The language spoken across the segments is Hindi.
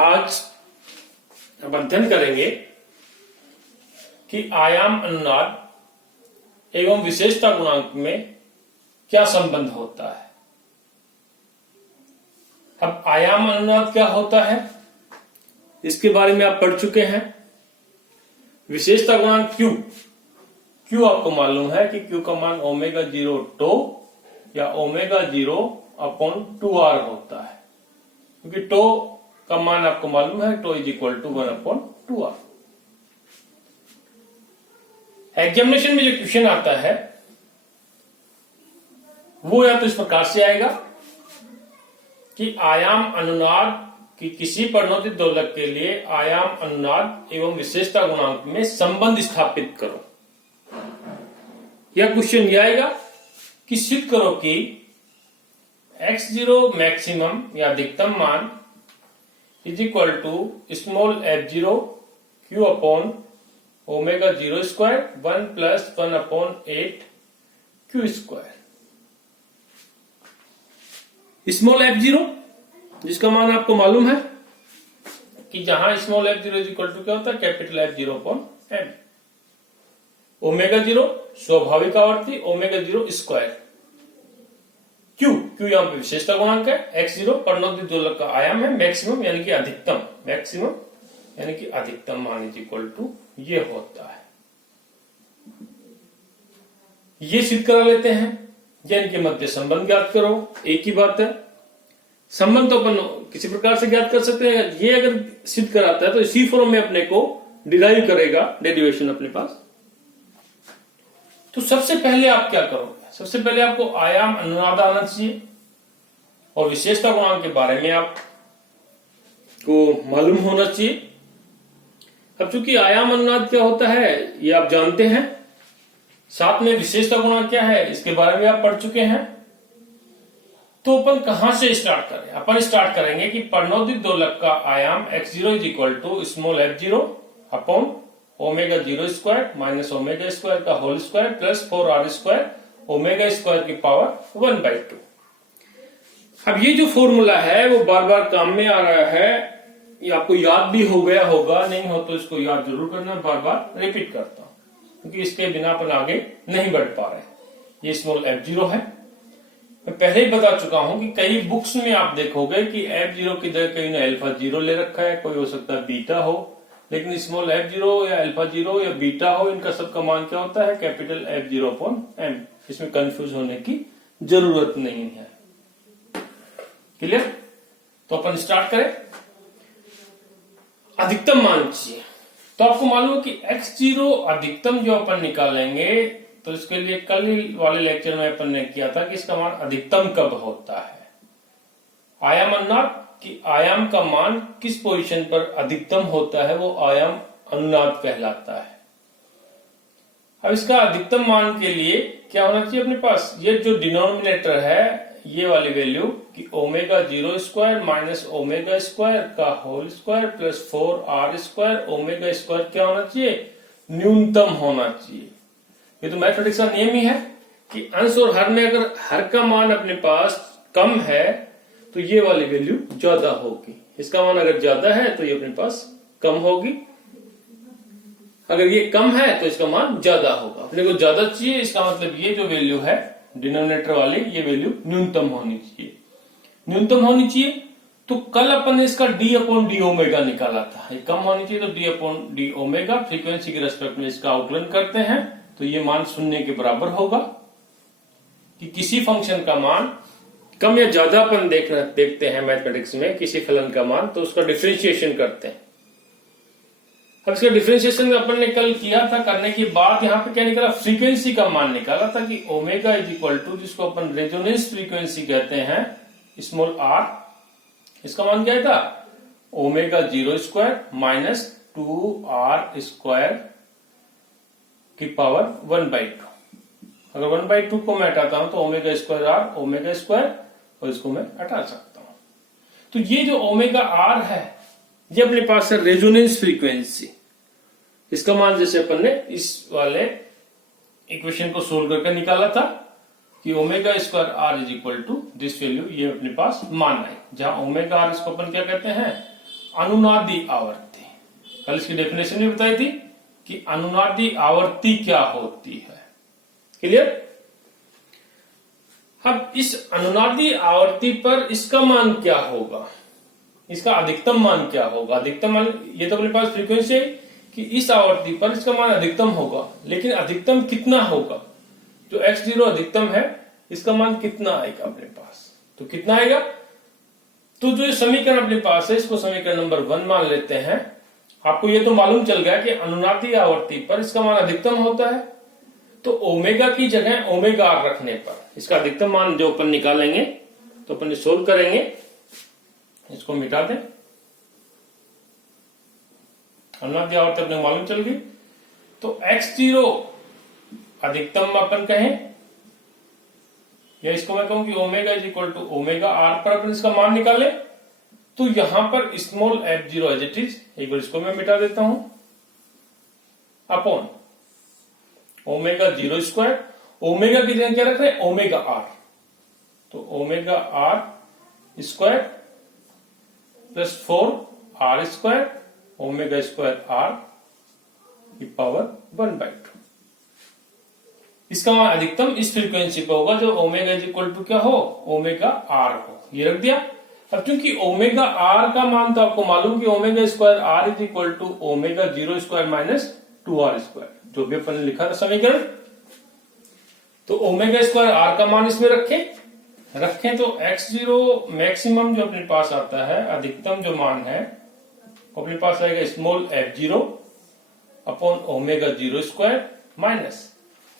आज हम अध्ययन करेंगे कि आयाम अनुनाद एवं विशेषता गुणांक में क्या संबंध होता है। अब आयाम अनुनाद क्या होता है इसके बारे में आप पढ़ चुके हैं। विशेषता गुणांक क्यू आपको मालूम है कि क्यू का मान ओमेगा 0 टो या ओमेगा 0 अपॉन 2r होता है, क्योंकि टो का मान आपको मालूम है, tau is equal to 1 upon 2r। Examination में जो क्वेश्चन आता है वो या तो इस प्रकार से आएगा कि आयाम अनुनाद की किसी प्रणोदित दोलक के लिए आयाम अनुनाद एवं विशेषता गुणांक में संबंध स्थापित करो, या क्वेश्चन यह आएगा कि सिद्ध करो कि x0 मैक्सिमम या अधिकतम मान is equal to small f0 q upon omega 0 square 1 plus 1 upon 8 q square. Small f0 जिसका मान आपको मालूम है कि जहां small f0 is equal to क्या होता है, capital f0 upon m। Omega 0 स्वाभाविक आवर्ती ओमेगा 0 स्क्वायर, क्यू यहां पे विशेषता गुणांक है, x0 प्रणोदित दोलक का आयाम है, मैक्सिमम यानी कि अधिकतम, मैक्सिमम यानी कि अधिकतम मान इज इक्वल टू ये होता है। ये सिद्ध करा लेते हैं या इनके मध्य संबंध ज्ञात करो, एक ही बात है। संबंध तो अपन किसी प्रकार से ज्ञात कर सकते हैं, ये अगर सिद्ध कराता है तो इसी फॉर्म में अपने को डिराइव करेगा डेरिवेशन अपने पास। तो सबसे पहले आप क्या करोगे, सबसे पहले आपको आयाम अनुनाद आना चाहिए और विशेषता गुणांक के बारे में आपको मालूम होना चाहिए। अब चूंकि आयाम अनुनाद क्या होता है ये आप जानते हैं, साथ में विशेषता गुणांक क्या है इसके बारे में आप पढ़ चुके हैं। तो अपन कहां से स्टार्ट करें, अपन स्टार्ट करेंगे कि प्रणोदित दोलक का आयाम x0 is equal to small f0 upon omega 0 square minus omega square का whole square plus 4r square omega square की पावर 1/2। अब ये जो फॉर्मूला है वो बार बार काम में आ रहा है, ये आपको याद भी हो गया होगा, नहीं हो तो इसको याद जरूर करना, बार बार रिपीट करता हूं क्योंकि इसके बिना अपन आगे नहीं बढ़ पा रहे। ये स्मॉल f0 है, मैं पहले ही बता चुका हूं कि कई बुक्स में आप देखोगे कि f0 की जगह कहीं ने अल्फा 0 ले रखा है, कोई हो सकता है बीटा हो, लेकिन स्मॉल f0 या अल्फा 0 या बीटा हो, इनका सबका मान क्या होता है, कैपिटल f0 अपॉन m। इसमें कंफ्यूज होने की जरूरत नहीं है। क्लियर? तो अपन स्टार्ट करें। अधिकतम मान चाहिए, तो आपको मालूम है कि x0 अधिकतम जो अपन निकालेंगे तो इसके लिए कल वाले लेक्चर में अपन ने किया था कि इसका मान अधिकतम कब होता है। आयाम अनुनाद कि आयाम का मान किस पोजीशन पर अधिकतम होता है वो आयाम अनुनाद कहलाता है। अब इसका अधिकतम मान के लिए क्या होना चाहिए अपने पास, ये जो डिनोमिनेटर है ये वाली वैल्यू कि omega 0 square minus omega square का whole square plus 4r square omega square क्या होना चाहिए, न्यूनतम होना चाहिए। ये तो मैथमेटिक्स का नियम ही है कि अंश और हर में अगर हर का मान अपने पास कम है तो ये वाली वैल्यू ज्यादा होगी, इसका मान अगर ज्यादा है तो ये अपने पास कम होगी, अगर ये कम है तो इसका मान ज्यादा होगा। अपने को ज्यादा चाहिए, इसका मतलब ये जो वैल्यू है डिनोमिनेटर वाली ये वैल्यू न्यूनतम होनी चाहिए, न्यूनतम होनी चाहिए। तो कल अपन ने इसका d अपॉन डी ओमेगा निकाला था, ये कम होनी चाहिए तो d upon D omega frequency के रेस्पेक्ट में इसका आउकलन करते हैं तो ये मान शून्य के बराबर होगा। कि किसी फंक्शन का मान कम या ज्यादा अपन देखते हैं मैथमेटिक्स में किसी फलन का मान, तो उसका डिफरेंशिएशन करते हैं। अब इसका डिफरेंशिएशन अपन ने कल किया था, करने के बाद यहाँ पे क्या निकाला, फ्रीक्वेंसी का मान निकाला था कि ओमेगा इज इक्वल टू जिसको अपन रेजोनेंस फ्रीक्वेंसी कहते हैं स्मॉल r, इसका मान क्या था omega 0 square minus 2r square की पावर 1/2। अगर 1/2 को मैं हटाता हूं तो omega square r omega square, और इसको मैं हटा सकता हूं। तो ये जो ओमेगा r है ये अपने पास है रेजोनेंस फ्रीक्वेंसी, इसका मान जैसे अपन ने इस वाले इक्वेशन को सोल्व करके निकाला था कि omega square r is equal to this value, ये अपने पास मान आए, जहां ओमेगा आर इसको अपन क्या कहते हैं अनुनादी आवर्ती। कल इसकी डेफिनेशन भी बताई थी कि अनुनादी आवर्ती क्या होती है। क्लियर? अब इस अनुनादी आवर्ती पर इसका मान क्या होगा, इसका अधिकतम मान क्या होगा। अधिकतम मान, ये तो अपने पास फ्रीक्वेंसी है कि इस आवर्ती पर इसका मान अधिकतम होगा, लेकिन अधिकतम कितना होगा। जो x0 अधिकतम है इसका मान कितना आएगा अपने पास, तो कितना आएगा। तो जो समीकरण अपने पास है इसको समीकरण नंबर 1 मान लेते हैं। आपको ये तो मालूम चल गया कि अनुनादी आवर्ती पर इसका मान अधिकतम होता है, तो ओमेगा की जगह ओमेगा आर रखने पर इसका अधिकतम मान जो अपन निकालेंगे, तो अपन सोल्व करेंगे, इसको मिटा दें। अनुनादी आवर्ती अपने मालूम चल गई, तो x0 अधिकतम अपन कहें, या इसको मैं कहूं कि omega is equal to omega r पर अपन इसका मान निकाले, तो यहां पर small f0 as it is, एक बार इसको मैं मिटा देता हूं, अपॉन ओमेगा 0 स्क्वायर, ओमेगा की जगह क्या रख रहे हैं ओमेगा आर, तो omega r square plus 4 r square omega square r की पावर 1/2। इसका मान अधिकतम इस फ्रीक्वेंसी पे होगा जो ओमेगा इज इक्वल टू क्या हो, ओमेगा आर हो। ये रख दिया। अब क्योंकि ओमेगा आर का मान तो आपको मालूम कि omega square r is equal to omega 0 square minus 2r square, जो भी अपन ने लिखा था समीकरण। तो ओमेगा स्क्वायर आर का मान इसमें रखें तो x0 मैक्सिमम जो अपने पास आता है, अधिकतम जो मान है अपने पास आएगा small f0 upon omega 0 square minus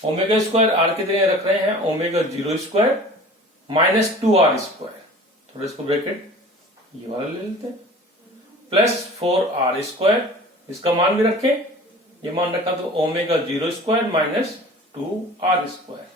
omega square r की जगह रख रहे हैं omega 0 square minus 2r square, थोड़ा इसको ब्रैकेट ये वाला ले लेते हैं, प्लस 4r स्क्वायर, इसका मान भी रखें, ये मान रखा तो omega 0 square minus 2r square.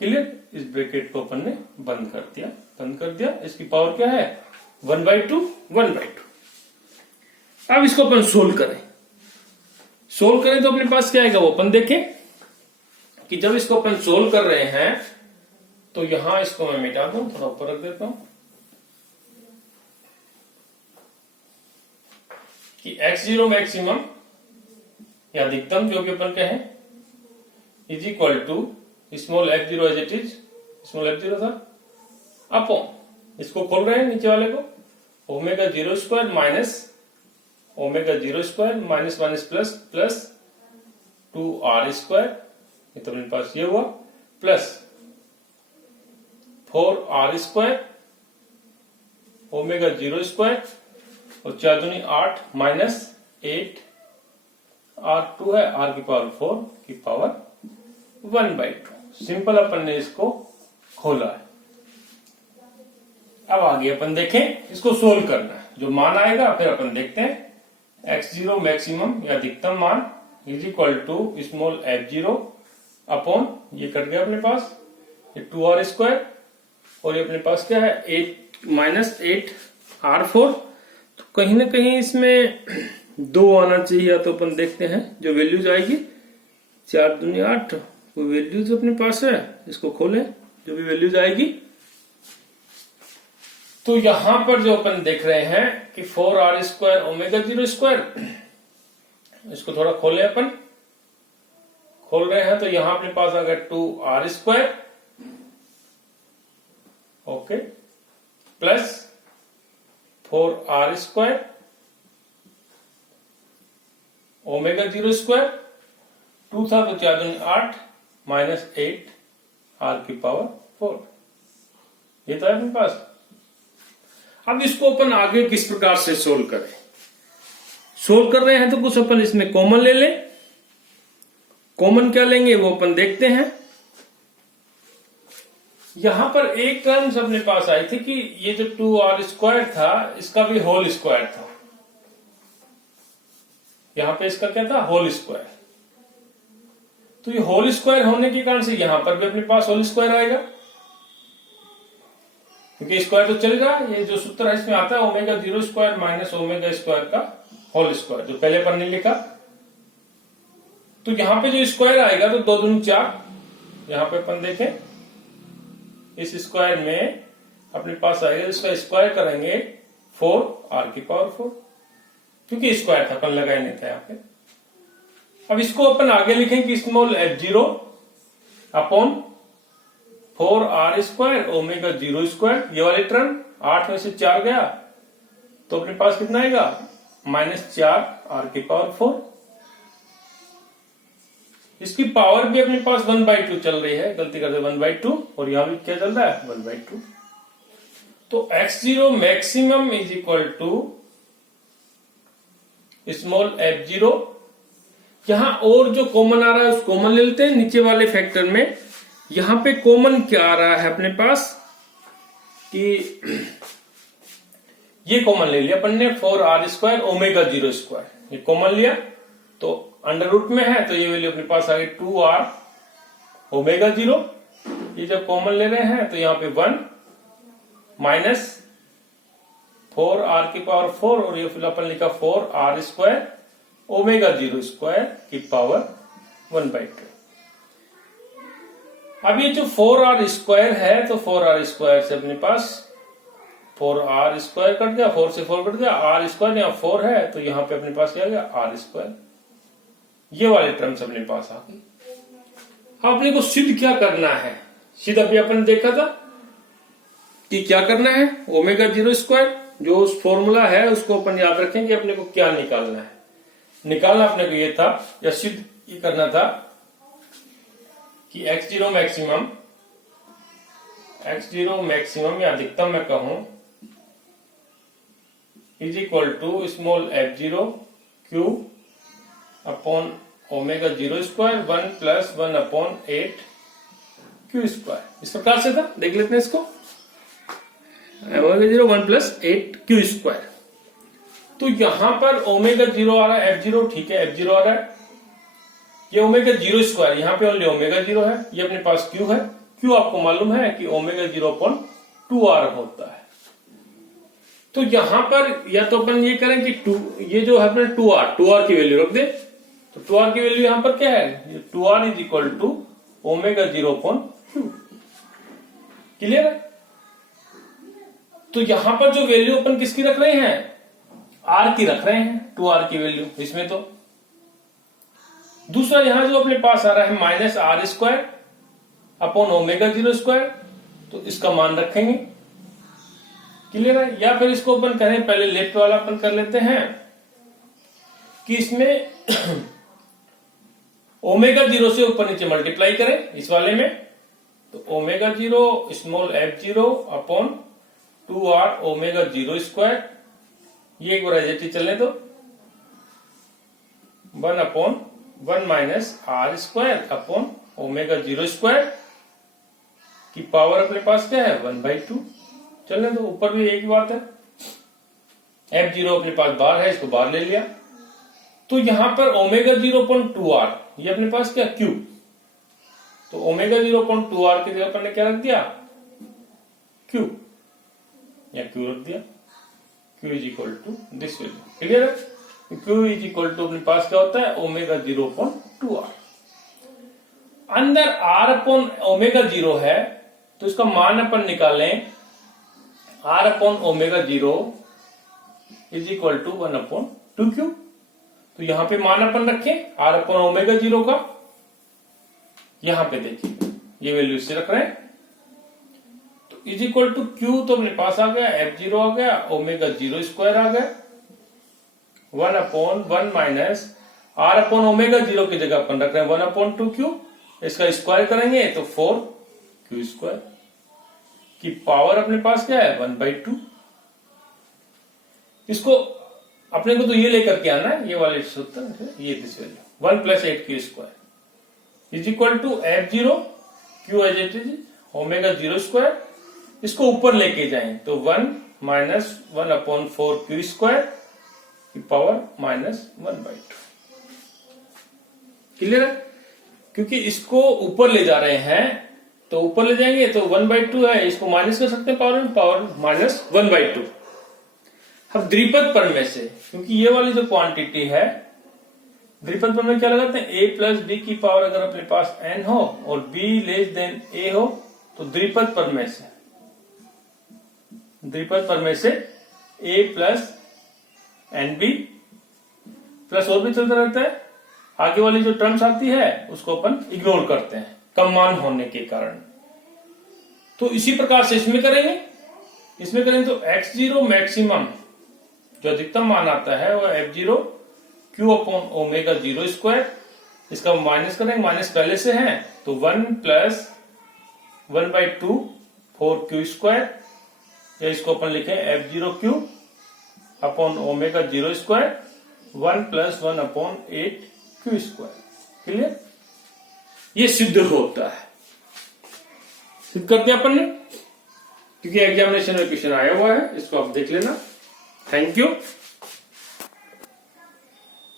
Clear? इस ब्रैकेट को अपन ने बंद कर दिया। इसकी पावर क्या है 1/2। अब इसको अपन सोल्व करें तो अपने पास क्या आएगा वो अपन देखें कि जब इसको अपन सोल्व कर रहे हैं तो यहां इसको मैं मिटा दूं, थोड़ा ऊपर रख देता हूं कि x0 मैक्सिमम या अधिकतम जो कि अपन कहें is equal to small f0 as it is, small f0 था, अपॉन इसको खोल रहे हैं नीचे वाले को omega 0 square minus omega 0 square minus minus plus plus 2r square, ये तो अपने पास ये हुआ, plus 4r square omega 0 square और 4 दूनी 8 माइनस 8 r2 है, r की पावर 4 की पावर 1/2। सिंपल अपन ने इसको खोला है। अब आगे अपन देखें, इसको सोल्व करना है, जो मान आएगा फिर अपन देखते हैं। x0 मैक्सिमम या अधिकतम मान is equal to small f0 upon ये कट गया अपने पास ये 2r स्क्वायर और ये अपने पास क्या है 8 माइनस 8r4। तो कहीं ना कहीं इसमें 2 आना चाहिए, तो अपन देखते हैं जो वैल्यूज आएगी 4 दूनी 8, कोई वैल्यूज अपने पास है, इसको खोलें जो भी वैल्यूज आएगी। तो यहां पर जो अपन देख रहे हैं कि 4r स्क्वायर ओमेगा 0 स्क्वायर, इसको थोड़ा खोलें अपन, खोल रहे हैं तो यहां अपने पास आ गया 2r square, okay, plus 4r square omega 0 square, 2 था तो 4 दूनी 8 माइनस 8 r की पावर 4, ये था अपने पास। अब इसको अपन आगे किस प्रकार से सोल्व करें। सोल्व कर रहे हैं तो कुछ अपन इसमें कॉमन ले लें। कॉमन क्या लेंगे वो अपन देखते हैं। यहां पर एक टर्म्स अपने पास आई थी कि ये जो 2r स्क्वायर था इसका भी होल स्क्वायर था, यहां पे इसका क्या था होल स्क्वायर। तो ये होल स्क्वायर होने के कारण से यहां पर भी अपने पास होल स्क्वायर आएगा, क्योंकि स्क्वायर तो चल रहा है। ये जो सूत्र है इसमें आता है omega 0 square minus omega square का होल स्क्वायर, जो पहले पर नहीं लिखा। तो यहां पे जो स्क्वायर आएगा तो 2 दूनी 4, यहां पे अपन देखें इस स्क्वायर में अपने पास आएगा, इसका स्क्वायर करेंगे 4r⁴ क्योंकि स्क्वायर था, अपन लगाए नहीं था यहाँ पे। अब इसको अपन आगे लिखेंगे small f0 upon 4r² omega 0²। ये वाली टर्म 8 में से 4 गया तो अपने पास कितना आएगा -4r⁴। इसकी पावर भी अपने पास 1/2 चल रही है, गलती करते 1/2, और यहां भी क्या चल रहा है 1/2। तो x0 maximum is equal to small f0। यहां और जो कॉमन आ रहा है उस कॉमन ले लेते हैं नीचे वाले फैक्टर में। यहां पे कॉमन क्या आ रहा है अपने पास कि ये कॉमन ले लिया अपन ने 4r² ओमेगा 0²। ये कॉमन लिया तो अंडर रूट में है तो ये वैल्यू अपने पास आ गई 2r ओमेगा 0। ये जब कॉमन ले रहे हैं तो यहाँ पे 1 माइनस 4r⁴ और ये फिर अपन लिखा 4r² ओमेगा 0² की पावर 1/2। अब ये जो 4r² है तो 4r² से अपने पास 4r² कट गया, 4 से 4 कट गया, r² यहाँ 4 है तो यहाँ पे अपने पास क्या आ गया r²। ये वाले टर्म्स अपने पास आ गई। अब अपने को सिद्ध क्या करना है, सिद्ध अभी अपन देखा था कि क्या करना है ओमेगा 0²। जो उस फॉर्मूला है उसको अपन याद रखेंगे, अपने को क्या निकालना है। निकालना अपने को ये था या सिद्ध ये करना था कि x0 मैक्सिमम या अधिकतम मैं कहूं is equal to small f0 q upon omega 0² 1 + 1/8 q²। इस प्रकार से था, देख लेते हैं इसको। Omega 0 1 + 8 q²। तो यहां पर ओमेगा 0 आ रहा है, f0 ठीक है, f0 आ रहा है। ये ओमेगा 0², यहां पे ओनली ओमेगा 0 है। ये अपने पास q है। q आपको मालूम है कि ओमेगा 0/2r होता है। तो यहां पर या तो अपन ये करें कि 2 ये जो है अपने 2r की वैल्यू रख दे। तो 2r की वैल्यू यहां पर क्या है 2r is equal to omega 0/2। Clear है। तो यहां पर जो वैल्यू अपन किसकी रख रहे हैं r की रख रहे हैं, 2r की वैल्यू इसमें। तो दूसरा यहां जो अपने पास आ रहा है -r² अपॉन ओमेगा 0², तो इसका मान रखेंगे। क्लियर है। या फिर इसको अपन करें, पहले लेफ्ट वाला अपन कर लेते हैं कि इसमें ओमेगा 0 से ऊपर नीचे मल्टीप्लाई करें इस वाले में। तो omega 0 small f0 upon 2r omega 0²। ये एक बार एजेटी चलने दो। 1/1 माइनस r² अपॉन ओमेगा 0² की पावर अपने पास क्या है 1/2। चलने दो, ऊपर भी एक ही बात है। f0 अपने पास बाहर है, इसको बाहर ले लिया। तो यहां पर ओमेगा 0/2r ये अपने पास क्या q। तो ओमेगा 0/2r की जगह अपन ने क्या रख दिया q, या q रख दिया। q is equal to this value. Clear है। q इज इक्वल टू अपने पास क्या होता है ओमेगा 0/2r। अंदर r/ओमेगा 0 है तो इसका मान अपन निकालें r/ओमेगा 0 इज इक्वल टू 1/2q। तो यहां पे मान अपन रखें r/ओमेगा 0 का। यहां पे देखिए ये वैल्यू इससे रख रहे हैं। तो इज इक्वल टू q तो अपने पास आ गया, f0 आ गया, ओमेगा 0² आ गया। 1/1 माइनस r/ओमेगा 0 की जगह अपन रख रहे हैं 1/2q। इसका स्क्वायर करेंगे तो 4q² की पावर अपने पास क्या है 1/2। इसको अपने को तो ये लेकर के आना है, ये वाले सूत्र, ये this value 1 + 8q² is equal to f0 q as it is omega 0²। इसको ऊपर लेके जाएं तो 1 माइनस 1/4q² की पावर -1/2। क्लियर है। क्योंकि इसको ऊपर ले जा रहे हैं तो ऊपर ले जाएंगे तो 1/2 है, इसको माइनस कर सकते हैं पावर में, पावर -1/2। अब द्विपद प्रमेय से, क्योंकि ये वाली जो क्वांटिटी है द्विपद प्रमेय क्या लगाते हैं a + b की पावर अगर अपने पास n हो और b < a हो तो द्विपद प्रमेय से ए प्लस एन बी प्लस और भी चलता रहता है। आगे वाली जो टर्म्स आती है उसको अपन इग्नोर करते हैं कम मान होने के कारण। तो इसी प्रकार से इसमें करेंगे तो x0 मैक्सिमम जो अधिकतम मान आता है वो f0 q upon omega 0 square, इसका माइनस करेंगे, माइनस पहले से है तो 1 प्लस 1/2 4q स्क्वायर, या इसको अपन लिखें f0q upon omega 0 square 1 plus 1 upon 8q square. Clear? ये सिद्ध होता है, सिद्ध कर दिया अपन ने, क्योंकि एग्जामिनेशन में क्वेश्चन आया हुआ है, इसको आप देख लेना। Thank you.